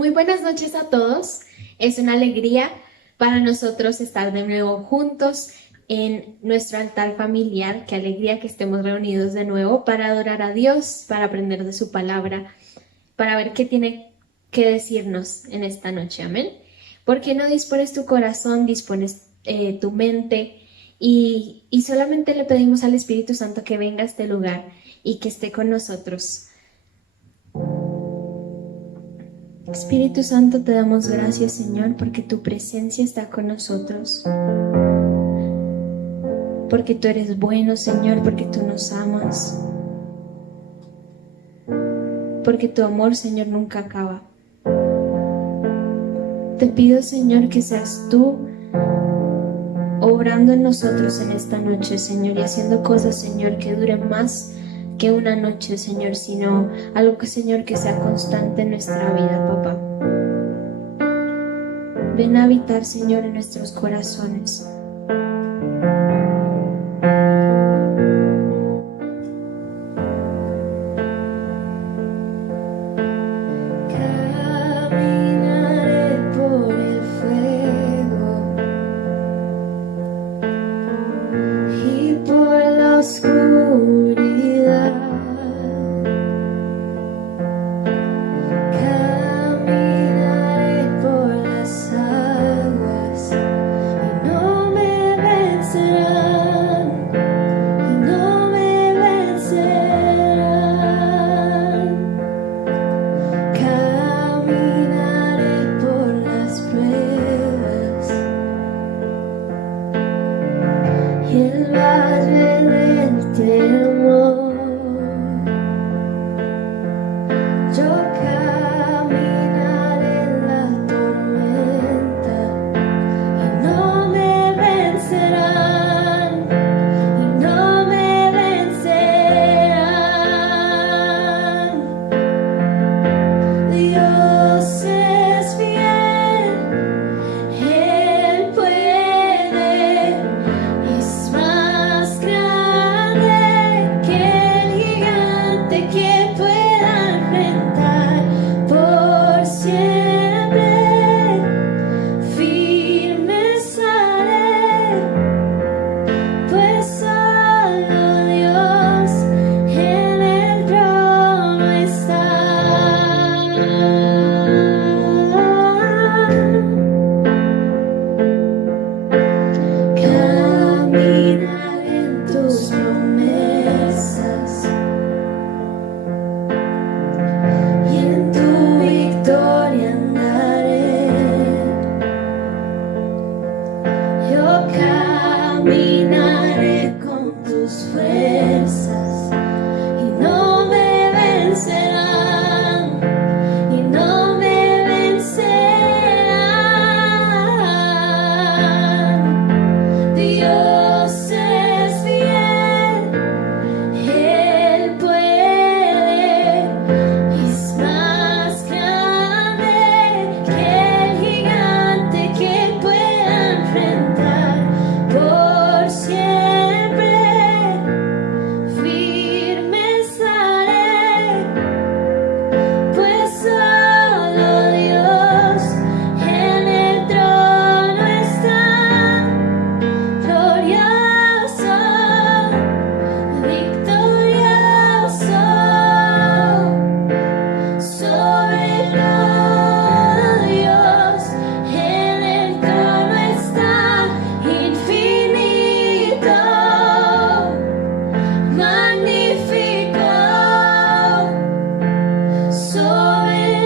Muy buenas noches a todos. Es una alegría para nosotros estar de nuevo juntos en nuestro altar familiar. Qué alegría que estemos reunidos de nuevo para adorar a Dios, para aprender de su palabra, para ver qué tiene que decirnos en esta noche. Amén. ¿Por qué no dispones tu corazón, dispones tu mente y solamente le pedimos al Espíritu Santo que venga a este lugar y que esté con nosotros? Espíritu Santo, te damos gracias, Señor, porque tu presencia está con nosotros, porque tú eres bueno, Señor, porque tú nos amas, porque tu amor, Señor, nunca acaba. Te pido, Señor, que seas tú obrando en nosotros en esta noche, Señor, y haciendo cosas, Señor, que duren más que una noche, Señor, sino algo que, Señor, que sea constante en nuestra vida, papá. Ven a habitar, Señor, en nuestros corazones. Caminaré por el fuego y por la oscuridad. Caminaré por las aguas y no me vencerán, y no me vencerán. Caminaré por las pruebas y el valle del temor. Yo caminaré en la tormenta y no me vencerán, y no me vencerán. Dios es fiel, Él puede, es más grande que el gigante que pueda enfrentar por siempre. Firme estaré, pues solo Dios en el trono está. Caminaré en tus promesas y en tu victoria andaré. Yo caminaré con tus fuerzas y no me vencerán, y no me vencerán. Dios es fiel, Él puede, es más grande que el gigante que pueda enfrentar por siempre. Firme estaré, pues solo Dios en el trono está. Glorioso, victorioso, sobre todo Dios en el trono está. Infinito, magnífico, soberano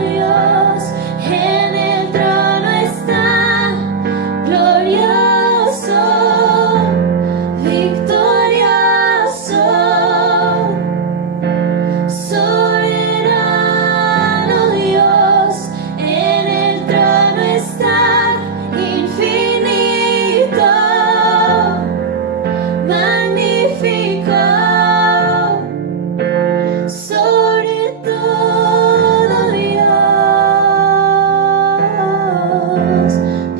Dios en el trono está. Glorioso, victorioso, soberano Dios en el trono está. Infinito, magnífico, sobre todo Dios.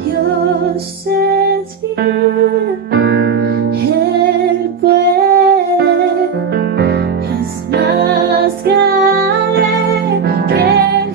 Dios es fiel, Él puede, es más grande que el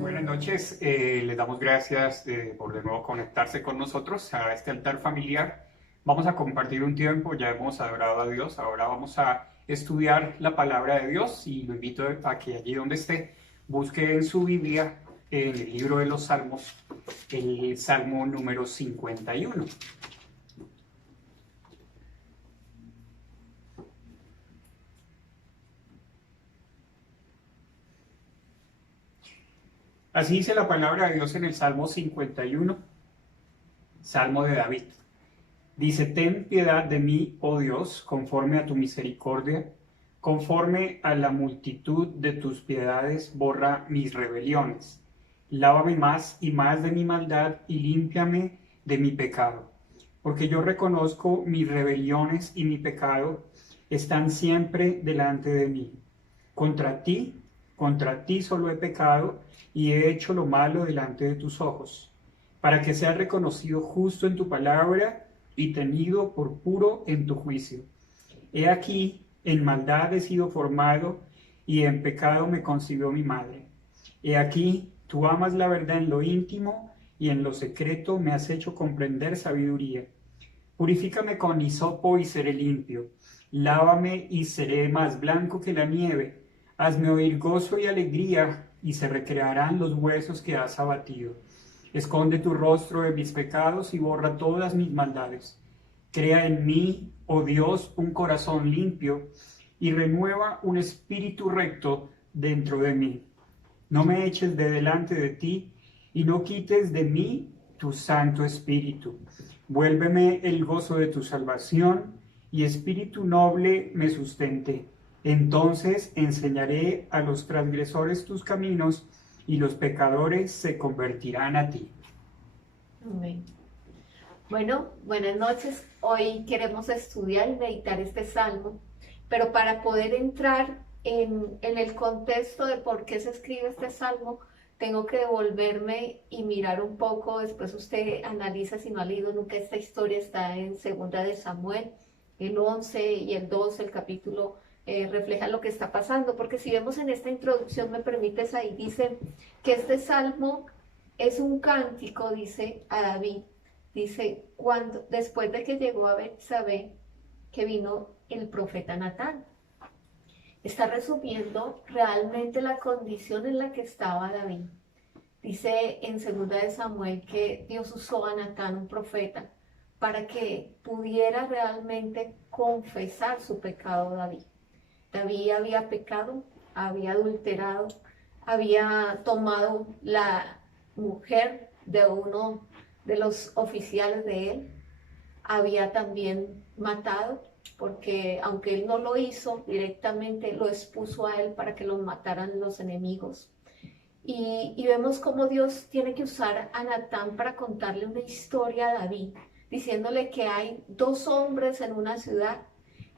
Buenas noches, les damos gracias por de nuevo conectarse con nosotros a este altar familiar. Vamos a compartir un tiempo, ya hemos adorado a Dios, ahora vamos a estudiar la palabra de Dios y lo invito a que allí donde esté busque en su Biblia, en el libro de los Salmos, el Salmo número 51. Así dice la palabra de Dios en el Salmo 51, Salmo de David. Dice, ten piedad de mí, oh Dios, conforme a tu misericordia, conforme a la multitud de tus piedades, borra mis rebeliones. Lávame más y más de mi maldad y límpiame de mi pecado. Porque yo reconozco mis rebeliones y mi pecado están siempre delante de mí. Contra ti solo he pecado y he hecho lo malo delante de tus ojos, para que sea reconocido justo en tu palabra y tenido por puro en tu juicio. He aquí, en maldad he sido formado, y en pecado me concibió mi madre. He aquí, tú amas la verdad en lo íntimo, y en lo secreto me has hecho comprender sabiduría. Purifícame con hisopo y seré limpio. Lávame y seré más blanco que la nieve. Hazme oír gozo y alegría, y se recrearán los huesos que has abatido. Esconde tu rostro de mis pecados y borra todas mis maldades. Crea en mí, oh Dios, un corazón limpio y renueva un espíritu recto dentro de mí. No me eches de delante de ti y no quites de mí tu Santo Espíritu. Vuélveme el gozo de tu salvación y espíritu noble me sustente. Entonces enseñaré a los transgresores tus caminos y los pecadores se convertirán a ti. Amén. Bueno, buenas noches. Hoy queremos estudiar y meditar este salmo, pero para poder entrar en el contexto de por qué se escribe este salmo, tengo que devolverme y mirar un poco. Después usted analiza, si no ha leído nunca esta historia, está en Segunda de Samuel, el 11 y el 12, el capítulo refleja lo que está pasando, porque si vemos en esta introducción, me permites ahí, dice que este salmo es un cántico, dice a David, dice, después de que llegó a Betsabé, que vino el profeta Natán. Está resumiendo realmente la condición en la que estaba David. Dice en 2 de Samuel que Dios usó a Natán, un profeta, para que pudiera realmente confesar su pecado David. David había pecado, había adulterado, había tomado la mujer de uno de los oficiales de él, había también matado, porque aunque él no lo hizo directamente, lo expuso a él para que lo mataran los enemigos. Y vemos cómo Dios tiene que usar a Natán para contarle una historia a David, diciéndole que hay dos hombres en una ciudad,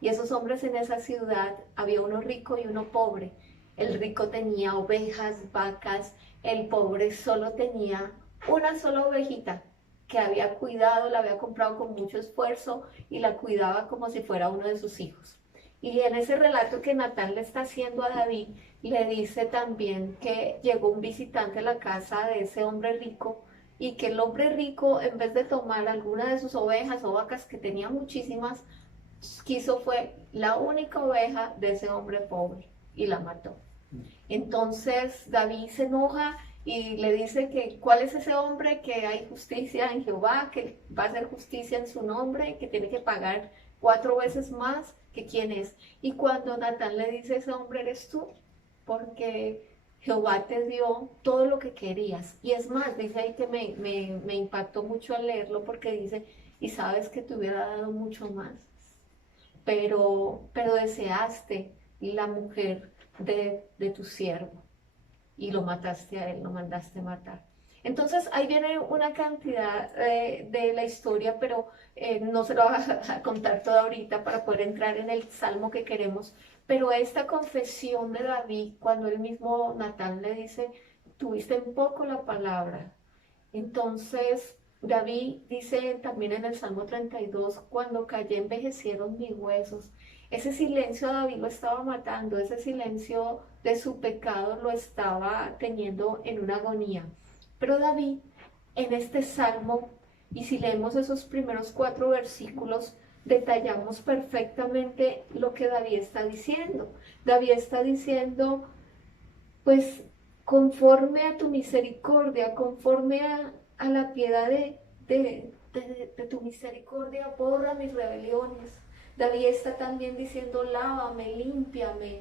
y esos hombres en esa ciudad, había uno rico y uno pobre. El rico tenía ovejas, vacas, el pobre solo tenía una sola ovejita que había cuidado, la había comprado con mucho esfuerzo y la cuidaba como si fuera uno de sus hijos. Y en ese relato que Natán le está haciendo a David, le dice también que llegó un visitante a la casa de ese hombre rico y que el hombre rico, en vez de tomar alguna de sus ovejas o vacas, que tenía muchísimas, quiso fue la única oveja de ese hombre pobre y la mató. Entonces David se enoja y le dice que cuál es ese hombre, que hay justicia en Jehová, que va a hacer justicia en su nombre, que tiene que pagar 4 veces más que quién es. Y cuando Natán le dice, ese hombre eres tú, porque Jehová te dio todo lo que querías. Y es más, dice ahí que me impactó mucho al leerlo, porque dice, y sabes que te hubiera dado mucho más, pero deseaste la mujer de tu siervo y lo mataste a él, lo mandaste matar. Entonces ahí viene una cantidad de la historia, pero no se lo voy a contar toda ahorita para poder entrar en el salmo que queremos. Pero esta confesión de David, cuando él mismo Natán le dice, tuviste en poco la palabra. Entonces David dice también en el Salmo 32, cuando callé envejecieron mis huesos. Ese silencio a David lo estaba matando, ese silencio de su pecado lo estaba teniendo en una agonía. Pero David, en este salmo, y si leemos esos primeros 4 versículos, detallamos perfectamente lo que David está diciendo. David está diciendo, pues, conforme a tu misericordia, conforme a la piedad de tu misericordia, borra mis rebeliones. David está también diciendo, lávame, límpiame.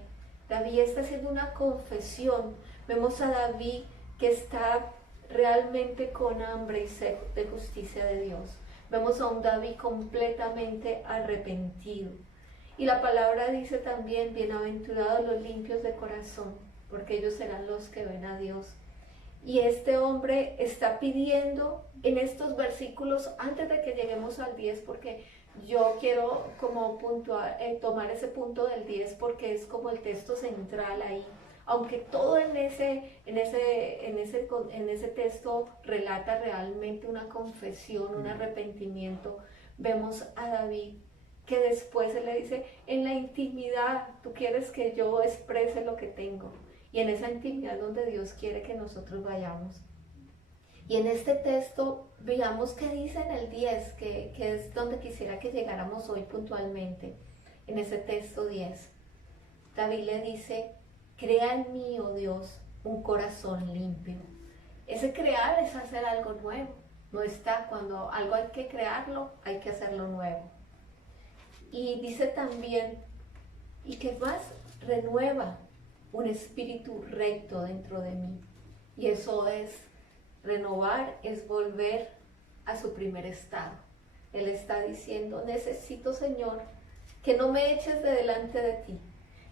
David está haciendo una confesión. Vemos a David que está realmente con hambre y sed de justicia de Dios. Vemos a un David completamente arrepentido. Y la palabra dice también, bienaventurados los limpios de corazón, porque ellos serán los que ven a Dios. Y este hombre está pidiendo en estos versículos, antes de que lleguemos al 10, porque yo quiero como tomar ese punto del 10 porque es como el texto central ahí. Aunque todo en ese texto relata realmente una confesión, un arrepentimiento, vemos a David que después él le dice, en la intimidad, tú quieres que yo exprese lo que tengo. Y en esa intimidad donde Dios quiere que nosotros vayamos. Y en este texto, veamos qué dice en el 10, que es donde quisiera que llegáramos hoy puntualmente. En ese texto 10, David le dice, crea en mí, oh Dios, un corazón limpio. Ese crear es hacer algo nuevo. No está, cuando algo hay que crearlo, hay que hacerlo nuevo. Y dice también, y que más renueva un espíritu recto dentro de mí. Y eso es, renovar es volver a su primer estado. Él está diciendo, necesito, Señor, que no me eches de delante de ti.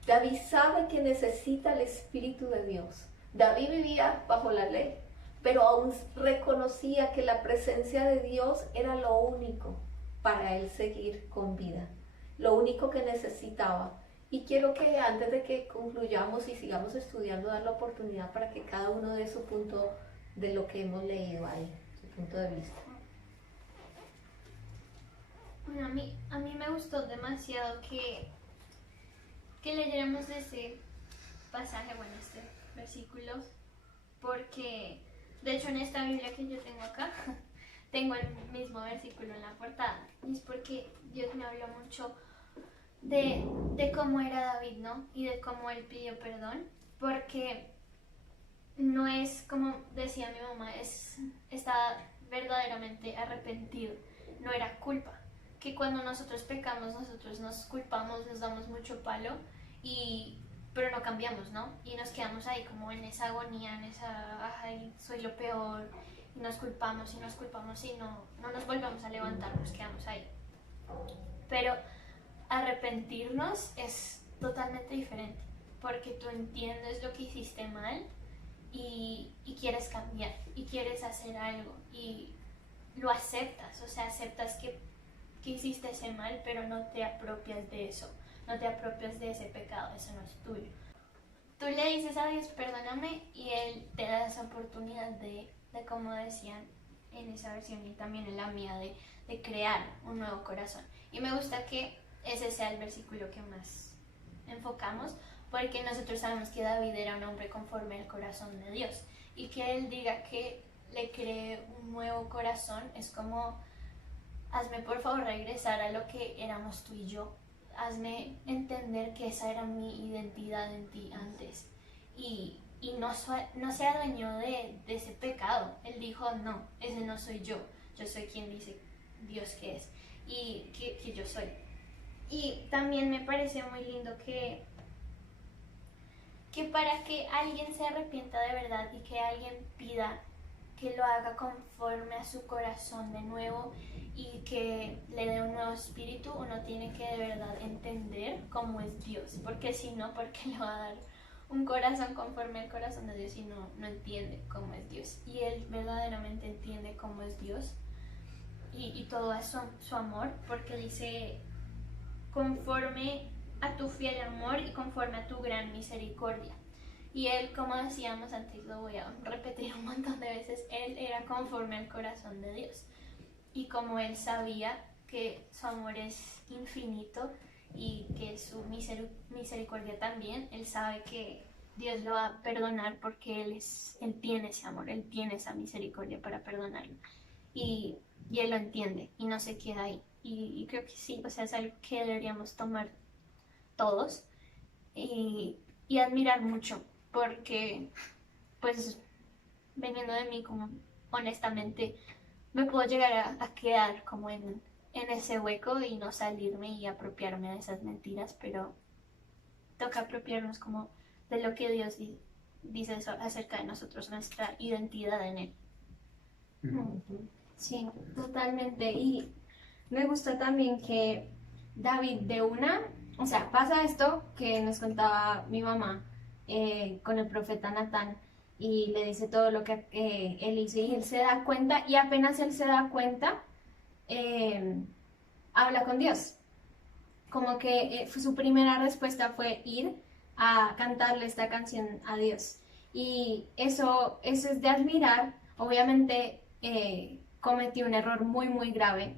David sabe que necesita el Espíritu de Dios. David vivía bajo la ley, pero aún reconocía que la presencia de Dios era lo único para él seguir con vida, lo único que necesitaba. Y quiero que antes de que concluyamos y sigamos estudiando, dar la oportunidad para que cada uno dé su punto de lo que hemos leído ahí, su punto de vista. Bueno, a mí me gustó demasiado que leyéramos ese pasaje, bueno, este versículo, porque de hecho en esta Biblia que yo tengo acá, tengo el mismo versículo en la portada, y es porque Dios me habló mucho de cómo era David, ¿no? Y de cómo él pidió perdón, porque no es como decía mi mamá, está verdaderamente arrepentido, no era culpa. Que cuando nosotros pecamos, nosotros nos culpamos, nos damos mucho palo, pero no cambiamos, ¿no? Y nos quedamos ahí como en esa agonía, en esa, ay, soy lo peor, y nos culpamos y no nos volvemos a levantar, nos quedamos ahí. Pero arrepentirnos es totalmente diferente, porque tú entiendes lo que hiciste mal y quieres cambiar, y quieres hacer algo, y lo aceptas, o sea, aceptas que hiciste ese mal, pero no te apropias de eso, no te apropias de ese pecado, eso no es tuyo. Tú le dices a Dios, perdóname, y Él te da esa oportunidad de como decían en esa versión y también en la mía, de crear un nuevo corazón. Y me gusta que ese sea el versículo que más enfocamos, porque nosotros sabemos que David era un hombre conforme al corazón de Dios, y que Él diga que le cree un nuevo corazón es como, hazme por favor regresar a lo que éramos tú y yo, hazme entender que esa era mi identidad en ti antes, y no se adueñó de ese pecado. Él dijo, no, ese no soy yo soy quien dice Dios que es, y que yo soy. Y también me parece muy lindo que para que alguien se arrepienta de verdad y que alguien pida que lo haga conforme a su corazón de nuevo y que le dé un nuevo espíritu, uno tiene que de verdad entender cómo es Dios, porque si no, ¿por qué le va a dar un corazón conforme al corazón de Dios si no entiende cómo es Dios? Y él verdaderamente entiende cómo es Dios, y todo es su amor, porque dice, conforme a tu fiel amor y conforme a tu gran misericordia. Y él, como decíamos antes, lo voy a repetir un montón de veces, él era conforme al corazón de Dios. Y como él sabía que su amor es infinito y que su misericordia también, él sabe que Dios lo va a perdonar porque Él tiene ese amor, Él tiene esa misericordia para perdonarlo. Y Él lo entiende y no se queda ahí. Y creo que sí, o sea, es algo que deberíamos tomar todos y admirar mucho, porque pues veniendo de mí, como honestamente me puedo llegar a quedar como en ese hueco y no salirme y apropiarme de esas mentiras, pero toca apropiarnos como de lo que Dios dice acerca de nosotros, nuestra identidad en Él. Sí, totalmente. Y me gusta también que David o sea, pasa esto que nos contaba mi mamá con el profeta Natán y le dice todo lo que él hizo y él se da cuenta y apenas él se da cuenta, habla con Dios. Como que su primera respuesta fue ir a cantarle esta canción a Dios. Y eso es de admirar. Obviamente cometió un error muy, muy grave,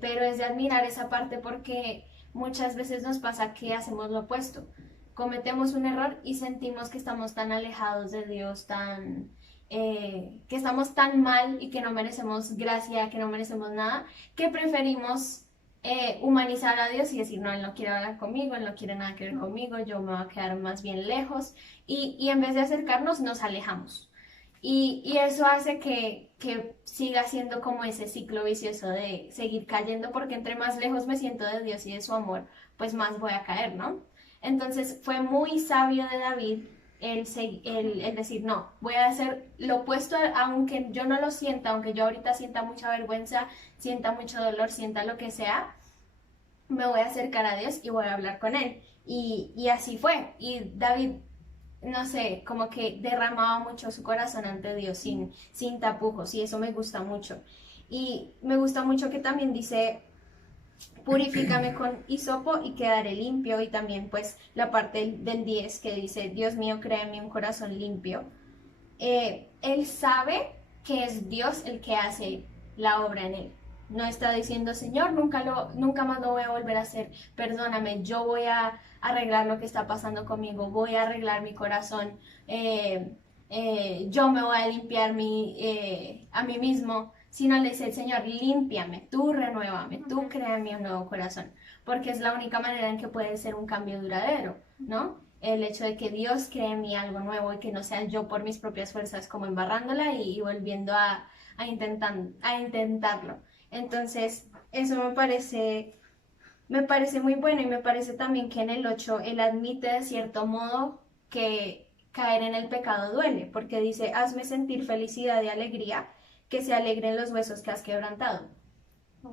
pero es de admirar esa parte porque muchas veces nos pasa que hacemos lo opuesto. Cometemos un error y sentimos que estamos tan alejados de Dios, que estamos tan mal y que no merecemos gracia, que no merecemos nada, que preferimos humanizar a Dios y decir, no, Él no quiere hablar conmigo, Él no quiere nada que ver conmigo, yo me voy a quedar más bien lejos. Y en vez de acercarnos, nos alejamos. Y eso hace que siga siendo como ese ciclo vicioso de seguir cayendo, porque entre más lejos me siento de Dios y de su amor, pues más voy a caer, ¿no? Entonces fue muy sabio de David el decir, no, voy a hacer lo opuesto, aunque yo no lo sienta, aunque yo ahorita sienta mucha vergüenza, sienta mucho dolor, sienta lo que sea, me voy a acercar a Dios y voy a hablar con Él. Y así fue. Y David, no sé, como que derramaba mucho su corazón ante Dios sin tapujos, y eso me gusta mucho. Y me gusta mucho que también dice, purifícame con hisopo y quedaré limpio, y también pues la parte del 10 que dice, Dios mío, crea en mí un corazón limpio. Él sabe que es Dios el que hace la obra en él. No está diciendo, Señor, nunca más lo voy a volver a hacer, perdóname, yo voy a arreglar lo que está pasando conmigo, voy a arreglar mi corazón, yo me voy a limpiar a mí mismo, sino le dice el Señor, límpiame, tú renuévame, tú crea en mí un nuevo corazón, porque es la única manera en que puede ser un cambio duradero, ¿no? El hecho de que Dios cree en mí algo nuevo y que no sea yo por mis propias fuerzas como embarrándola y volviendo a intentarlo. Entonces, eso me parece muy bueno, y me parece también que en el 8 él admite de cierto modo que caer en el pecado duele, porque dice, hazme sentir felicidad y alegría, que se alegren los huesos que has quebrantado.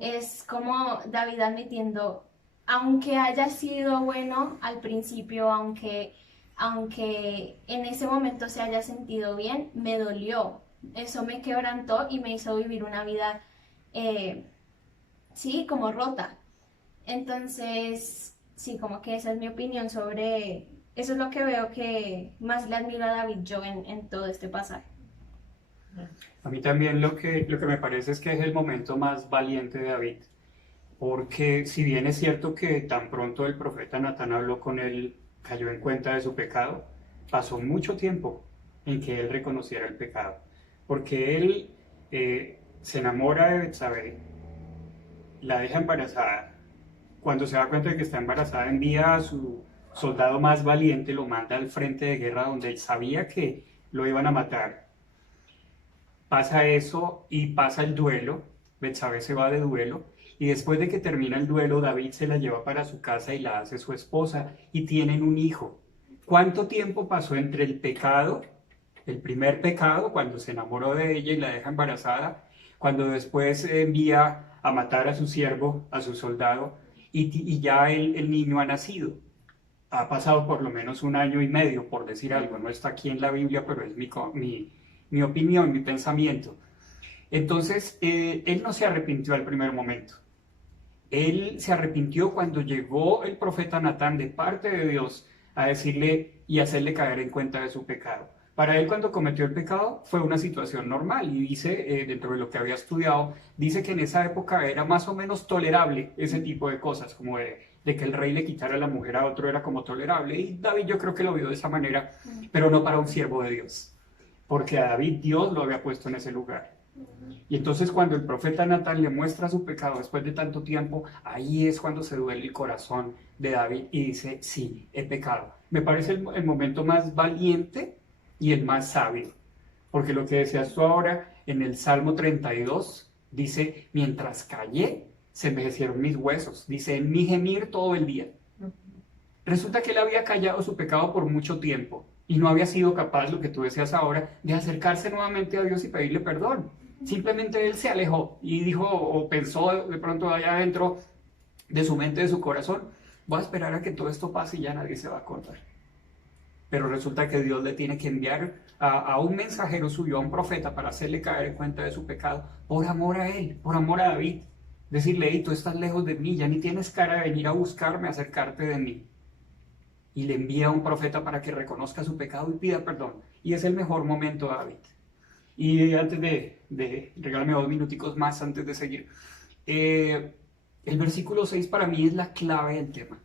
Es como David admitiendo, aunque haya sido bueno al principio, aunque en ese momento se haya sentido bien, me dolió, eso me quebrantó y me hizo vivir una vida sí, como rota. Entonces, sí, como que esa es mi opinión sobre, eso es lo que veo que más le admiro a David yo en todo este pasaje. A mí también lo que me parece es que es el momento más valiente de David, porque si bien es cierto que tan pronto el profeta Natán habló con él, cayó en cuenta de su pecado, pasó mucho tiempo en que él reconociera el pecado, porque él se enamora de Betsabé, la deja embarazada. Cuando se da cuenta de que está embarazada, envía a su soldado más valiente, lo manda al frente de guerra donde él sabía que lo iban a matar. Pasa eso y pasa el duelo, Betsabé se va de duelo, y después de que termina el duelo, David se la lleva para su casa y la hace su esposa, y tienen un hijo. ¿Cuánto tiempo pasó entre el pecado, el primer pecado, cuando se enamoró de ella y la deja embarazada, cuando después envía a matar a su siervo, a su soldado, y ya el niño ha nacido? Ha pasado por lo menos 1 año y medio, por decir algo, no está aquí en la Biblia, pero es mi opinión, mi pensamiento. Entonces, él no se arrepintió al primer momento. Él se arrepintió cuando llegó el profeta Natán de parte de Dios a decirle y hacerle caer en cuenta de su pecado. Para él, cuando cometió el pecado, fue una situación normal, y dice, dentro de lo que había estudiado, dice que en esa época era más o menos tolerable ese tipo de cosas, como de de que el rey le quitara la mujer a otro era como tolerable. Y David yo creo que lo vio de esa manera, pero no para un siervo de Dios, porque a David Dios lo había puesto en ese lugar. Y entonces cuando el profeta Natán le muestra su pecado después de tanto tiempo, ahí es cuando se duele el corazón de David y dice, sí, he pecado. Me parece el momento más valiente y el más sabio, porque lo que decías tú ahora en el Salmo 32, dice, mientras callé, se envejecieron mis huesos, dice, en mi gemir todo el día. Resulta que él había callado su pecado por mucho tiempo y no había sido capaz, lo que tú decías ahora, de acercarse nuevamente a Dios y pedirle perdón. Simplemente él se alejó y dijo o pensó de pronto allá adentro de su mente, de su corazón, voy a esperar a que todo esto pase y ya nadie se va a acordar. Pero resulta que Dios le tiene que enviar a un mensajero suyo, a un profeta, para hacerle caer en cuenta de su pecado, por amor a él, por amor a David. Decirle, hey, tú estás lejos de mí, ya ni tienes cara de venir a buscarme, acercarte de mí. Y le envía a un profeta para que reconozca su pecado y pida perdón. Y es el mejor momento, David. Y antes regálame 2 minuticos más antes de seguir. El versículo 6 para mí es la clave del tema.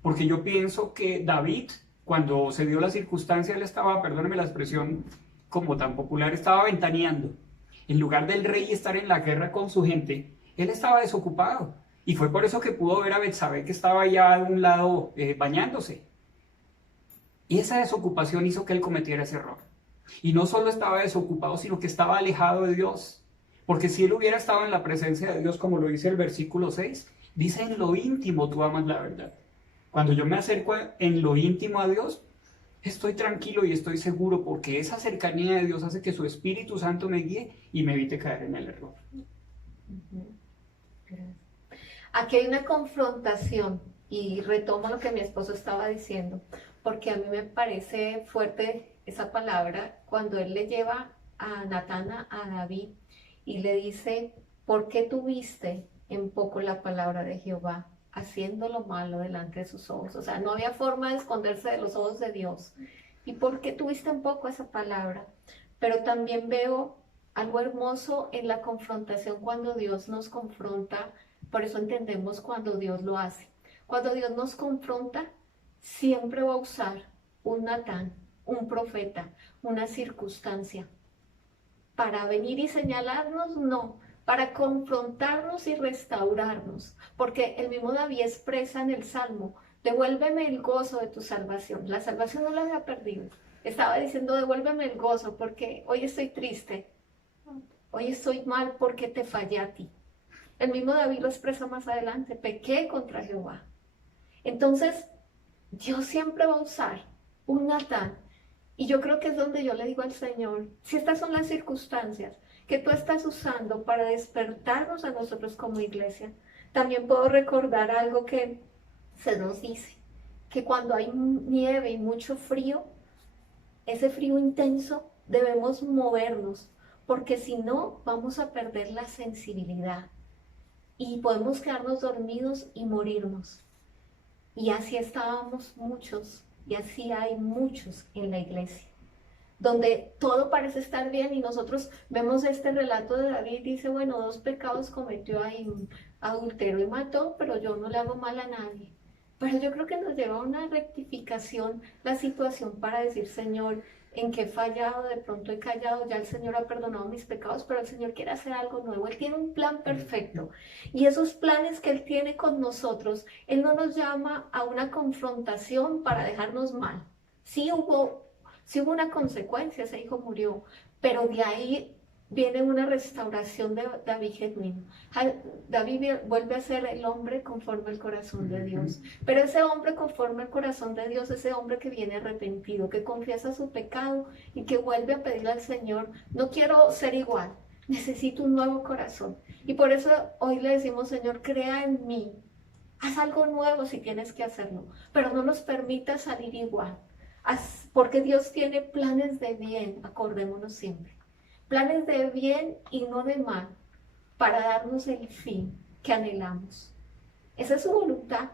Porque yo pienso que David, cuando se dio la circunstancia, él estaba, perdóneme la expresión como tan popular, estaba ventaneando. En lugar del rey estar en la guerra con su gente, él estaba desocupado. Y fue por eso que pudo ver a Betsabé que estaba allá a un lado bañándose. Y esa desocupación hizo que él cometiera ese error. Y no solo estaba desocupado, sino que estaba alejado de Dios. Porque si él hubiera estado en la presencia de Dios, como lo dice el versículo 6, dice en lo íntimo tú amas la verdad. Cuando yo me acerco en lo íntimo a Dios, estoy tranquilo y estoy seguro porque esa cercanía de Dios hace que su Espíritu Santo me guíe y me evite caer en el error. Aquí hay una confrontación y retomo lo que mi esposo estaba diciendo, porque a mí me parece fuerte esa palabra cuando él le lleva a Natán a David y le dice, ¿por qué tuviste en poco la palabra de Jehová, haciendo lo malo delante de sus ojos? O sea, no había forma de esconderse de los ojos de Dios. ¿Y por qué tuviste en poco esa palabra? Pero también veo algo hermoso en la confrontación cuando Dios nos confronta. Por eso entendemos cuando Dios lo hace. Cuando Dios nos confronta, siempre va a usar un Natán, un profeta, una circunstancia. Para venir y señalarnos, no. Para confrontarnos y restaurarnos. Porque el mismo David expresa en el Salmo, devuélveme el gozo de tu salvación. La salvación no la había perdido. Estaba diciendo, devuélveme el gozo porque hoy estoy triste. Hoy estoy mal porque te fallé a ti. El mismo David lo expresa más adelante, pequé contra Jehová. Entonces, Dios siempre va a usar un Natán. Y yo creo que es donde yo le digo al Señor, si estas son las circunstancias que tú estás usando para despertarnos a nosotros como iglesia, también puedo recordar algo que se nos dice, que cuando hay nieve y mucho frío, ese frío intenso, debemos movernos, porque si no, vamos a perder la sensibilidad y podemos quedarnos dormidos y morirnos. Y así estábamos muchos, y así hay muchos en la iglesia, donde todo parece estar bien y nosotros vemos este relato de David, dice, bueno, 2 pecados cometió ahí, un adulterio y mató, pero yo no le hago mal a nadie. Pero yo creo que nos lleva a una rectificación la situación para decir, Señor, en que he fallado, de pronto he callado, ya el Señor ha perdonado mis pecados, pero el Señor quiere hacer algo nuevo. Él tiene un plan perfecto. Y esos planes que Él tiene con nosotros, Él no nos llama a una confrontación para dejarnos mal. Sí hubo una consecuencia, ese hijo murió, pero de ahí viene una restauración de David genuino. David vuelve a ser el hombre conforme al corazón de Dios. Pero ese hombre conforme al corazón de Dios, ese hombre que viene arrepentido, que confiesa su pecado y que vuelve a pedirle al Señor, no quiero ser igual, necesito un nuevo corazón. Y por eso hoy le decimos, Señor, crea en mí. Haz algo nuevo si tienes que hacerlo, pero no nos permita salir igual. Porque Dios tiene planes de bien, acordémonos siempre. Planes de bien y no de mal, para darnos el fin que anhelamos. Esa es su voluntad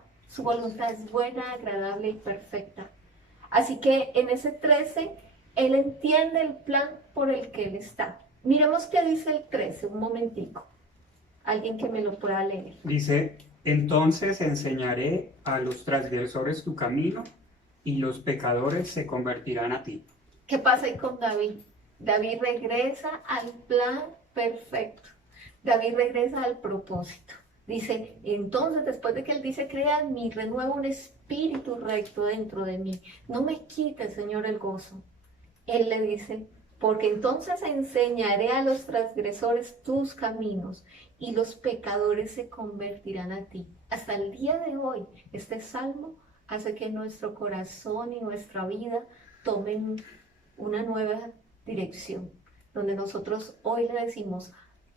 es buena, agradable y perfecta. Así que en ese 13, Él entiende el plan por el que Él está. Miremos qué dice el 13, un momentico. Alguien que me lo pueda leer. Dice, Entonces enseñaré a los transgresores tu camino y los pecadores se convertirán a ti. ¿Qué pasa ahí con David? David regresa al plan perfecto. David regresa al propósito. Dice, entonces después de que él dice, crea en mí, renueva un espíritu recto dentro de mí. No me quites, Señor, el gozo. Él le dice, porque entonces enseñaré a los transgresores tus caminos y los pecadores se convertirán a ti. Hasta el día de hoy, este salmo hace que nuestro corazón y nuestra vida tomen una nueva dirección, donde nosotros hoy le decimos,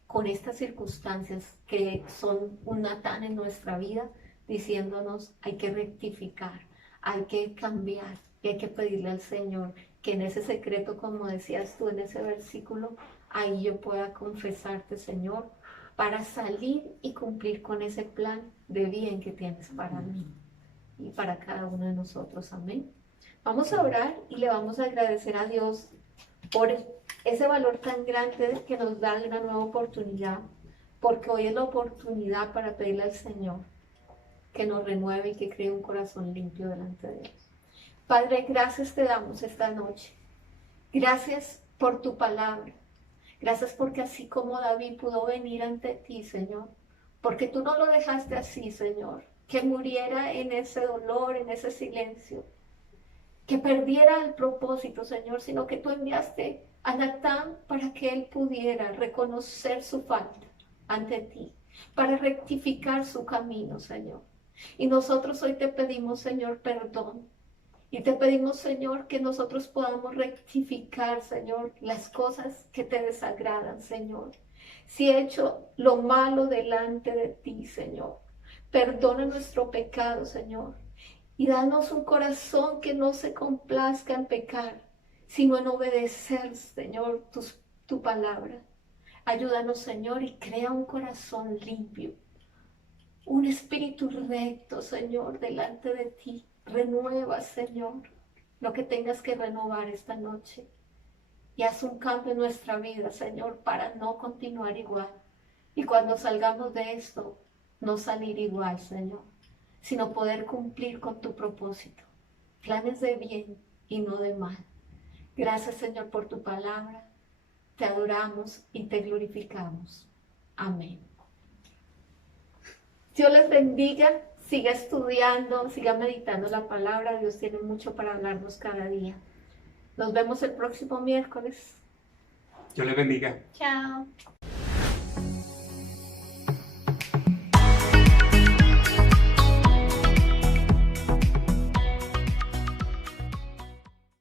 con estas circunstancias que son un Natán en nuestra vida, diciéndonos, hay que rectificar, hay que cambiar y hay que pedirle al Señor que en ese secreto, como decías tú en ese versículo, ahí yo pueda confesarte, Señor, para salir y cumplir con ese plan de bien que tienes para mí y para cada uno de nosotros. Amén. Vamos a orar y le vamos a agradecer a Dios por ese valor tan grande que nos da de una nueva oportunidad, porque hoy es la oportunidad para pedirle al Señor que nos renueve y que cree un corazón limpio delante de Dios. Padre, gracias te damos esta noche. Gracias por tu palabra. Gracias porque así como David pudo venir ante ti, Señor, porque tú no lo dejaste así, Señor, que muriera en ese dolor, en ese silencio, que perdiera el propósito, Señor, sino que tú enviaste a Natán para que él pudiera reconocer su falta ante ti, para rectificar su camino, Señor. Y nosotros hoy te pedimos, Señor, perdón. Y te pedimos, Señor, que nosotros podamos rectificar, Señor, las cosas que te desagradan, Señor. Si he hecho lo malo delante de ti, Señor, perdona nuestro pecado, Señor. Y danos un corazón que no se complazca en pecar, sino en obedecer, Señor, tu palabra. Ayúdanos, Señor, y crea un corazón limpio, un espíritu recto, Señor, delante de ti. Renueva, Señor, lo que tengas que renovar esta noche. Y haz un cambio en nuestra vida, Señor, para no continuar igual. Y cuando salgamos de esto, no salir igual, Señor, sino poder cumplir con tu propósito. Planes de bien y no de mal. Gracias, Señor, por tu palabra. Te adoramos y te glorificamos. Amén. Dios les bendiga. Siga estudiando, siga meditando la palabra. Dios tiene mucho para hablarnos cada día. Nos vemos el próximo miércoles. Dios les bendiga. Chao.